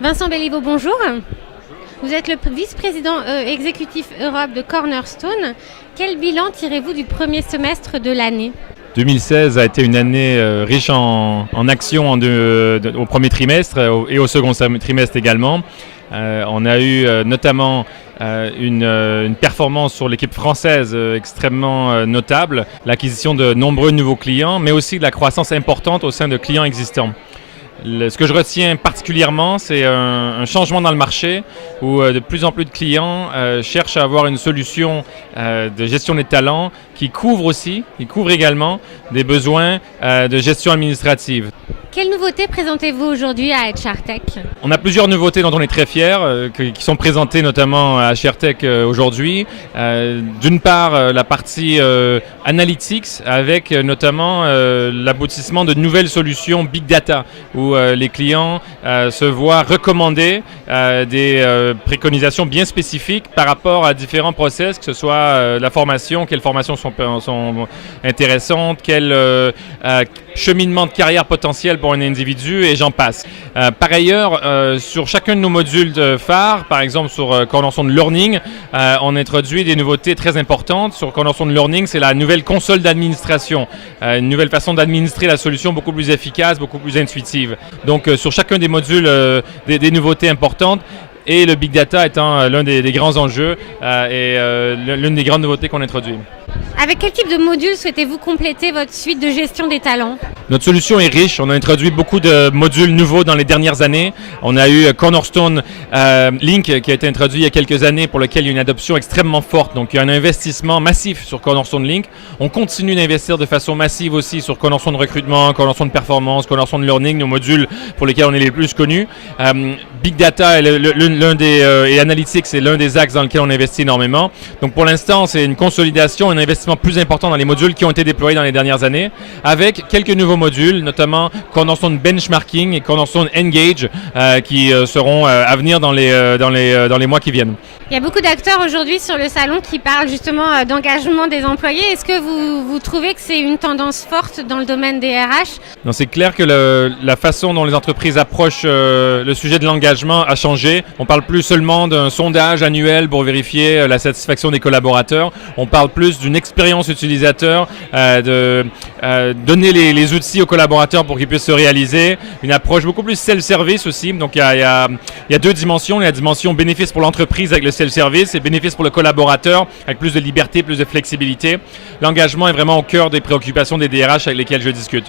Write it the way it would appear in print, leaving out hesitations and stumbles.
Vincent Belliveau, bonjour. Vous êtes le vice-président exécutif Europe de Cornerstone. Quel bilan tirez-vous du premier semestre de l'année ? 2016 a été une année riche en actions au premier trimestre et au second trimestre également. On a eu notamment une performance sur l'équipe française extrêmement notable, l'acquisition de nombreux nouveaux clients, mais aussi de la croissance importante au sein de clients existants. Ce que je retiens particulièrement, c'est un changement dans le marché où de plus en plus de clients cherchent à avoir une solution de gestion des talents qui couvre également des besoins de gestion administrative. Quelles nouveautés présentez-vous aujourd'hui à HRTech ? On a plusieurs nouveautés dont on est très fiers, qui sont présentées notamment à HRTech aujourd'hui. D'une part, la partie Analytics, avec notamment l'aboutissement de nouvelles solutions Big Data, où les clients se voient recommander des préconisations bien spécifiques par rapport à différents process, que ce soit la formation, quelles formations sont intéressantes, quel cheminement de carrière potentiel pour un individu, et j'en passe. Par ailleurs, sur chacun de nos modules phares, par exemple sur Cornerstone Learning, on introduit des nouveautés très importantes. Sur Cornerstone Learning, c'est la nouvelle console d'administration, une nouvelle façon d'administrer la solution beaucoup plus efficace, beaucoup plus intuitive. Donc sur chacun des modules, des nouveautés importantes, et le Big Data étant l'un des grands enjeux et l'une des grandes nouveautés qu'on introduit. Avec quel type de module souhaitez-vous compléter votre suite de gestion des talents ? Notre solution est riche. On a introduit beaucoup de modules nouveaux dans les dernières années. On a eu Cornerstone Link qui a été introduit il y a quelques années, pour lequel il y a une adoption extrêmement forte. Donc il y a un investissement massif sur Cornerstone Link. On continue d'investir de façon massive aussi sur Cornerstone Recrutement, Cornerstone Performance, Cornerstone Learning, nos modules pour lesquels on est les plus connus. Big Data et Analytics, c'est l'un des axes dans lequel on investit énormément. Donc pour l'instant, c'est une consolidation, un investissement plus important dans les modules qui ont été déployés dans les dernières années, avec quelques nouveaux modules, notamment Cornerstone Benchmarking et Cornerstone Engage, qui seront à venir dans les mois qui viennent. Il y a beaucoup d'acteurs aujourd'hui sur le salon qui parlent justement d'engagement des employés. Est-ce que vous trouvez que c'est une tendance forte dans le domaine des RH ? Non, c'est clair que la façon dont les entreprises approchent le sujet de l'engagement a changé. On ne parle plus seulement d'un sondage annuel pour vérifier la satisfaction des collaborateurs. On parle plus d'une expérience utilisateur, de donner les outils aux collaborateurs pour qu'ils puissent se réaliser. Une approche beaucoup plus self-service aussi. Donc il y a deux dimensions. La dimension bénéfice pour l'entreprise avec le self-service et bénéfice pour le collaborateur avec plus de liberté, plus de flexibilité. L'engagement est vraiment au cœur des préoccupations des DRH avec lesquels je discute.